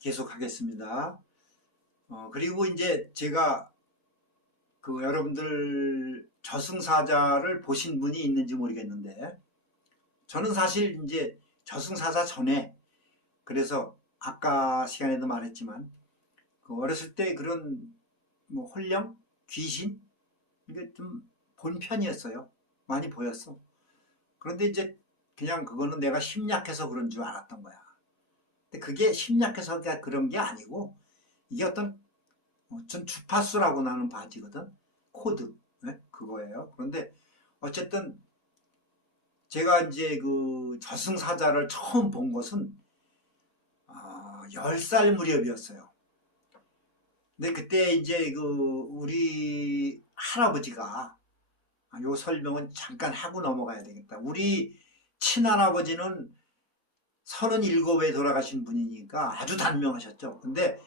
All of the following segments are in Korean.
계속 하겠습니다. 어, 그리고 이제 제가 그 여러분들 저승사자를 보신 분이 있는지 모르겠는데 저는 사실 이제 저승사자 전에 그래서 아까 시간에도 말했지만 그 어렸을 때 그런 뭐 홀령, 귀신 이게 좀 본 편이었어요. 많이 보였어. 그런데 이제 그냥 그거는 내가 심약해서 그런 줄 알았던 거야. 근데 그게 심약해서 그런 게 아니고 이게 어떤 어, 전 주파수라고 나는 바지거든. 코드 네? 그거예요. 그런데 어쨌든 제가 이제 그 저승사자를 처음 본 것은 어, 10살 무렵이었어요. 근데 그때 이제 그 우리 할아버지가 아, 요 설명은 잠깐 하고 넘어가야 되겠다. 우리 친할아버지는 37에 돌아가신 분이니까 아주 단명하셨죠. 근데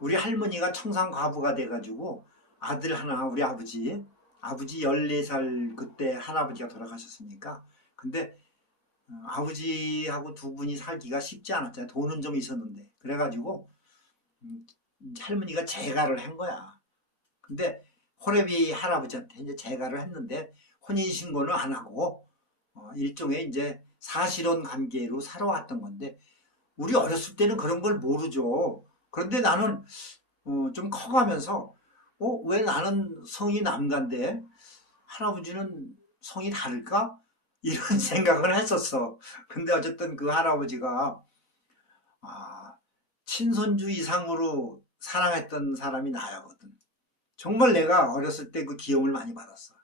우리 할머니가 청산 과부가 돼가지고 아들 하나 우리 아버지 아버지 14살 그때 할아버지가 돌아가셨으니까 근데 어, 아버지하고 두 분이 살기가 쉽지 않았잖아요. 돈은 좀 있었는데 그래가지고 음, 할머니가 재가를 한 거야. 근데 호래비 할아버지한테 이제 재가를 했는데 혼인신고는 안 하고 어, 일종의 이제 사실혼 관계로 살아왔던 건데 우리 어렸을 때는 그런 걸 모르죠. 그런데 나는 어, 좀 커가면서 어, 왜 나는 성이 남간데 할아버지는 성이 다를까? 이런 생각을 했었어. 근데 어쨌든 그 할아버지가 아, 친손주 이상으로 사랑했던 사람이 나였거든. 정말 내가 어렸을 때 그 기억을 많이 받았어.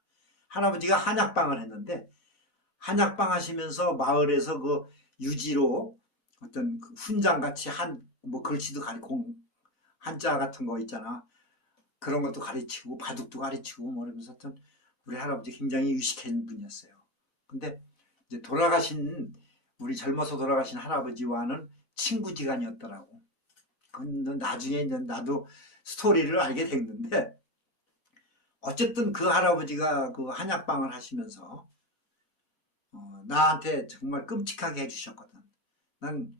할아버지가 한약방을 했는데 한약방 하시면서 마을에서 그 유지로 어떤 그 훈장 같이 한 뭐 글씨도 가리고 한자 같은 거 있잖아. 그런 것도 가르치고 바둑도 가르치고 뭐 이러면서 좀 우리 할아버지 굉장히 유식한 분이었어요. 근데 이제 돌아가신 우리 젊어서 돌아가신 할아버지와는 친구지간이었더라고. 그건 나중에 이제 나도 스토리를 알게 됐는데 어쨌든 그 할아버지가 그 한약방을 하시면서 어, 나한테 정말 끔찍하게 해주셨거든. 난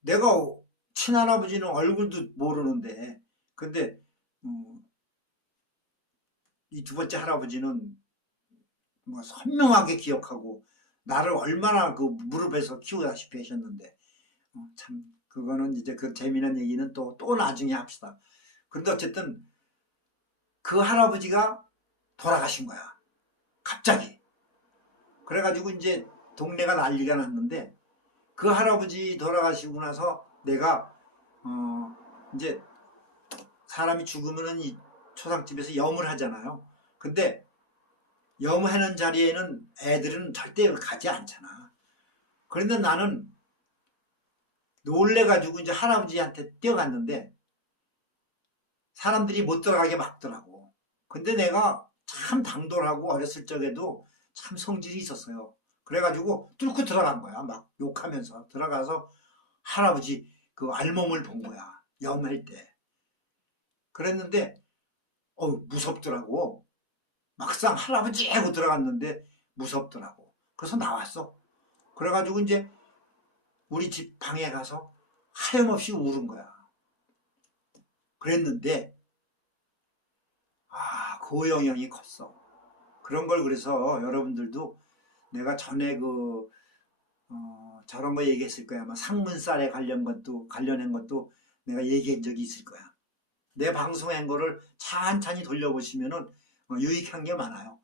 내가 친할아버지는 얼굴도 모르는데 근데 어, 이두 번째 할아버지는 뭐 선명하게 기억하고 나를 얼마나 그 무릎에서 키우다시피 하셨는데 어, 참 그거는 이제 그 재미난 얘기는 또 또 나중에 합시다. 그런데 어쨌든 그 할아버지가 돌아가신 거야. 갑자기. 그래가지고 이제 동네가 난리가 났는데 그 할아버지 돌아가시고 나서 내가 어 이제 사람이 죽으면은 이 초상집에서 염을 하잖아요. 근데 염하는 자리에는 애들은 절대 가지 않잖아. 그런데 나는 놀래가지고 이제 할아버지한테 뛰어갔는데 사람들이 못 들어가게 막더라고. 근데 내가 참 당돌하고 어렸을 적에도 참 성질이 있었어요. 그래가지고 뚫고 들어간 거야. 막 욕하면서 들어가서 할아버지 그 알몸을 본 거야. 염할 때. 그랬는데 어 무섭더라고. 막상 할아버지 하고 들어갔는데 무섭더라고. 그래서 나왔어. 그래가지고 이제 우리 집 방에 가서 하염없이 울은 거야. 그랬는데 아, 그 영향이 컸어. 그런 걸 그래서 여러분들도 내가 전에 그 어, 저런 거 얘기했을 거야. 아마 상문살에 관련 것도 관련한 것도 내가 얘기한 적이 있을 거야. 내 방송한 거를 찬찬히 돌려보시면은 어, 유익한 게 많아요.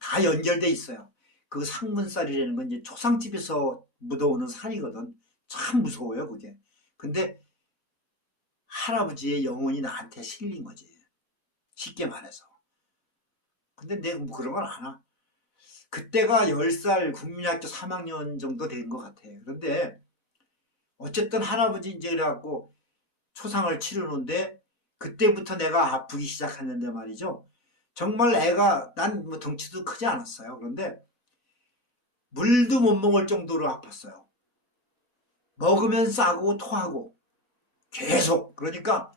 다 연결돼 있어요. 그 상문살이라는 건 이제 초상집에서 묻어오는 살이거든. 참 무서워요, 그게. 근데 할아버지의 영혼이 나한테 실린 거지. 쉽게 말해서. 근데 내가 뭐 그런 걸 아나? 그때가 10살 국민학교 3학년 정도 된 것 같아. 그런데 어쨌든 할아버지 이제 그래갖고 초상을 치르는데 그때부터 내가 아프기 시작했는데 말이죠. 정말 애가 난 뭐 덩치도 크지 않았어요. 그런데 물도 못 먹을 정도로 아팠어요. 먹으면 싸고 토하고 계속 그러니까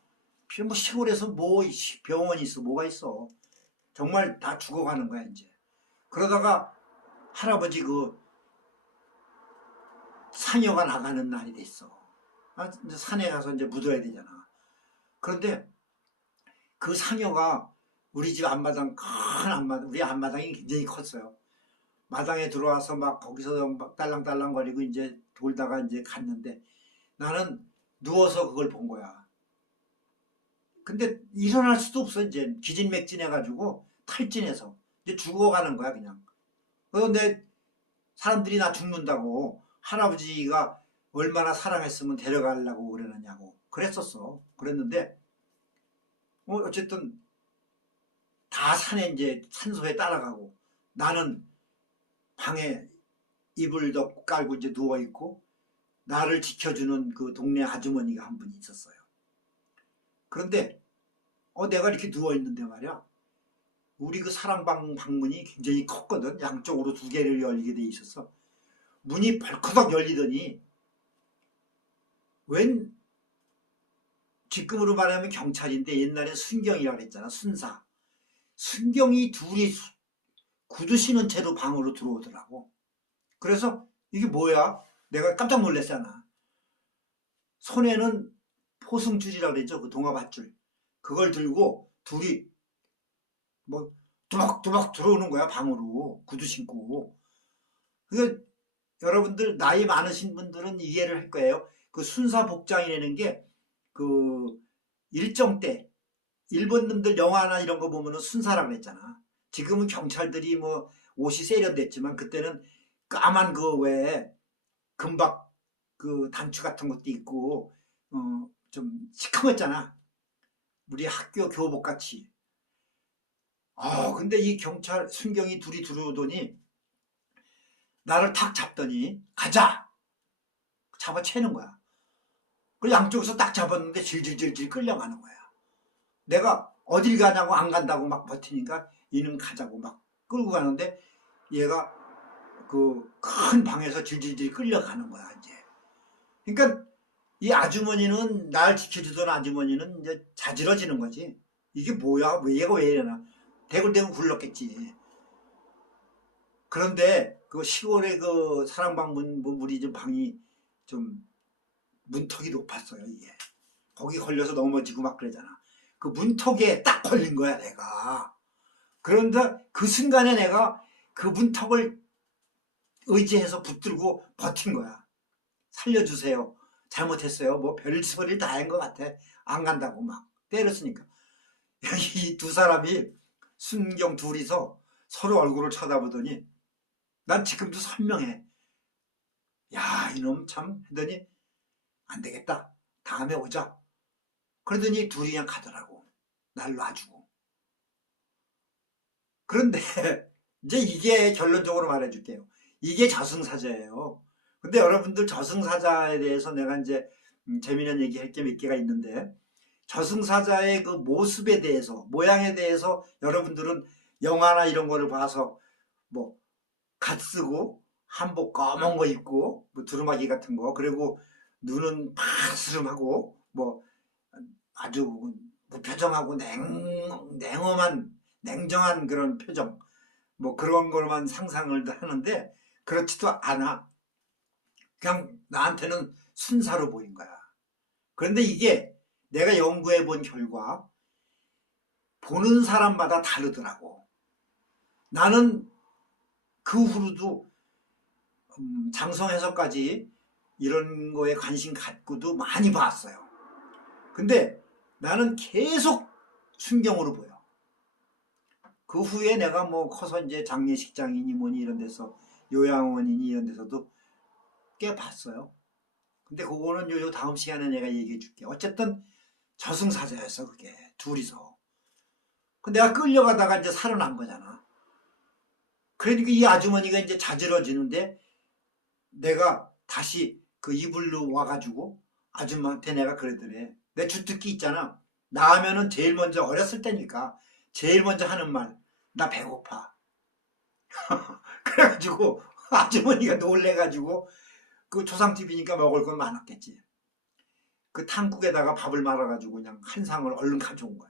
뭐 시골에서 뭐 병원이 있어 뭐가 있어 정말 다 죽어가는 거야 이제 그러다가 할아버지 그 상여가 나가는 날이 됐어 아, 이제 산에 가서 이제 묻어야 되잖아. 그런데 그 상여가 우리 집 앞마당 큰 앞마당 우리 앞마당이 굉장히 컸어요. 마당에 들어와서 막 거기서 막 딸랑딸랑거리고 이제 돌다가 이제 갔는데 나는 누워서 그걸 본 거야. 근데 일어날 수도 없어 이제 기진맥진해가지고 탈진해서 이제 죽어가는 거야 그냥. 그런데 사람들이 나 죽는다고 할아버지가 얼마나 사랑했으면 데려가려고 그러느냐고 그랬었어. 그랬는데 어, 어쨌든 다 산에 이제 산소에 따라가고 나는 방에 이불 덮고 깔고 이제 누워 있고 나를 지켜주는 그 동네 아주머니가 한 분이 있었어요. 그런데 어 내가 이렇게 누워 있는데 말이야. 우리 그 사랑방 방문이 굉장히 컸거든. 양쪽으로 두 개를 열리게 돼 있었어. 문이 벌컥 열리더니 웬 지금으로 말하면 경찰인데 옛날에 순경이라고 그랬잖아. 순사. 순경이 둘이 신은 채로 방으로 들어오더라고. 그래서 이게 뭐야? 내가 깜짝 놀랐잖아. 손에는 포승줄이라고 그랬죠. 그 동화 밧줄. 그걸 들고 둘이 뭐 두벅두벅 들어오는 거야 방으로 구두 신고. 그 여러분들 나이 많으신 분들은 이해를 할 거예요. 그 순사 복장이라는 게 그 일정 때 일본 놈들 영화나 이런 거 보면은 순사라고 그랬잖아. 지금은 경찰들이 뭐 옷이 세련됐지만 그때는 까만 그 외에 금박 그 단추 같은 것도 있고 어 좀 시커멓잖아. 우리 학교 교복 같이. 아 근데 이 경찰 순경이 둘이 들어오더니 나를 탁 잡더니 가자 잡아채는 거야. 그 양쪽에서 딱 잡았는데 질질질질 끌려가는 거야. 내가 어딜 가냐고 안 간다고 막 버티니까 이는 가자고 막 끌고 가는데 얘가 그 큰 방에서 질질질 끌려가는 거야 이제. 그러니까 이 아주머니는 날 지켜주던 아주머니는 이제 자지러지는 거지. 이게 뭐야? 왜 얘가 왜 이러나? 대굴대굴 굴렀겠지. 그런데 그 시골의 그 사랑방문 뭐 우리 집 방이 좀 문턱이 높았어요 이게. 거기 걸려서 넘어지고 막 그러잖아. 그 문턱에 딱 걸린 거야 내가. 그런데 그 순간에 내가 그 문턱을 의지해서 붙들고 버틴 거야. 살려주세요. 잘못했어요. 뭐 별소리를 다 한 것 같아. 안 간다고 막 때렸으니까. 이 두 사람이 순경 둘이서 서로 얼굴을 쳐다보더니 난 지금도 선명해. 야 이놈 참 하더니 안 되겠다. 다음에 오자. 그러더니 둘이 그냥 가더라고. 날 놔주고. 그런데 이제 이게 결론적으로 말해줄게요. 이게 저승사자예요. 근데 여러분들 저승사자에 대해서 내가 이제 음, 재미난 얘기 할 게 몇 개가 있는데 저승사자의 그 모습에 대해서 모양에 대해서 여러분들은 영화나 이런 거를 봐서 뭐 갓 쓰고 한복 검은 거 입고 뭐 두루마기 같은 거 그리고 눈은 파스름하고 뭐 아주 무표정하고 냉, 냉엄한 냉정한 그런 표정 뭐 그런 걸만 상상을 하는데 그렇지도 않아. 그냥 나한테는 순사로 보인 거야. 그런데 이게 내가 연구해 본 결과 보는 사람마다 다르더라고 나는 그 후로도 음, 장성해서까지 이런 거에 관심 갖고도 많이 봤어요. 근데 나는 계속 순경으로 보여. 그 후에 내가 뭐 커서 이제 장례식장이니 뭐니 이런 데서 요양원이니 이런 데서도 꽤 봤어요. 근데 그거는 요, 요 다음 시간에 내가 얘기해 줄게. 어쨌든 저승사자였어 그게 둘이서. 그 내가 끌려가다가 이제 살아난 거잖아. 그러니까 이 아주머니가 이제 자지러지는데 내가 다시 그 이불로 와가지고 아줌마한테 내가 그러더래. 내 주특기 있잖아. 나 하면은 제일 먼저 어렸을 때니까 제일 먼저 하는 말. 나 배고파. 그래가지고 아주머니가 놀래가지고 그 조상집이니까 먹을 건 많았겠지. 그 탕국에다가 밥을 말아가지고 그냥 한 상을 얼른 가져온 거야.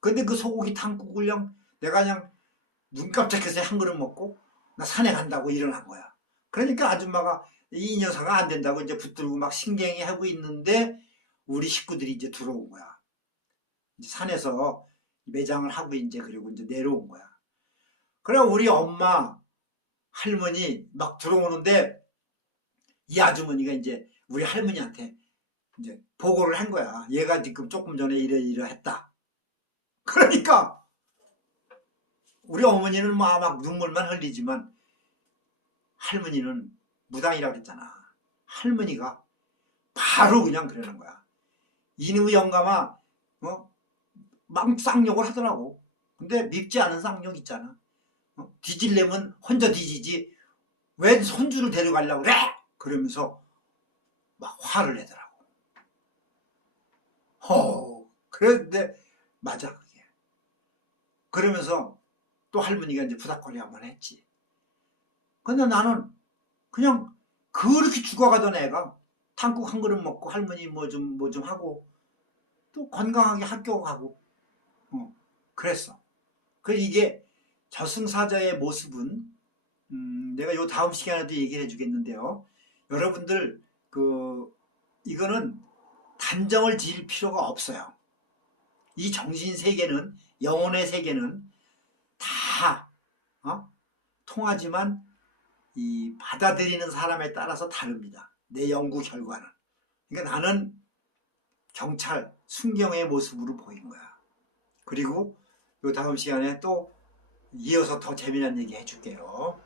근데 그 소고기 탕국을 그냥 내가 그냥 눈 깜짝해서 한 그릇 먹고 나 산에 간다고 일어난 거야. 그러니까 아줌마가 이 녀석아 안 된다고 이제 붙들고 막 신경이 하고 있는데 우리 식구들이 이제 들어온 거야. 이제 산에서 매장을 하고 이제 그리고 이제 내려온 거야. 그래 우리 엄마 할머니 막 들어오는데 이 아주머니가 이제 우리 할머니한테 이제 보고를 한 거야. 얘가 지금 조금 전에 이래 이래 했다. 그러니까 우리 어머니는 막, 막 눈물만 흘리지만 할머니는 무당이라고 그랬잖아. 할머니가 바로 그냥 그러는 거야. 이놈의 영감아, 어? 막 쌍욕을 하더라고. 근데 밉지 않은 쌍욕 있잖아. 어? 뒤질려면 혼자 뒤지지. 왜 손주를 데려가려고 그래? 그러면서 막 화를 내더라고. 허, 그런데 맞아 그게. 그러면서 또 할머니가 이제 부닥거리 한번 했지. 근데 나는 그냥 그렇게 죽어가던 애가 탕국 한 그릇 먹고 할머니 뭐좀 뭐 좀 하고 또 건강하게 학교 가고 어, 그랬어. 그 이게 저승사자의 모습은 음, 내가 요 다음 시간에도 얘기를 해주겠는데요. 여러분들 그 이거는 단정을 지을 필요가 없어요. 이 정신 세계는 영혼의 세계는 다 어? 통하지만 이 받아들이는 사람에 따라서 다릅니다. 내 연구 결과는. 그러니까 나는 경찰 순경의 모습으로 보인 거야. 그리고 요 다음 시간에 또 이어서 더 재미난 얘기 해줄게요.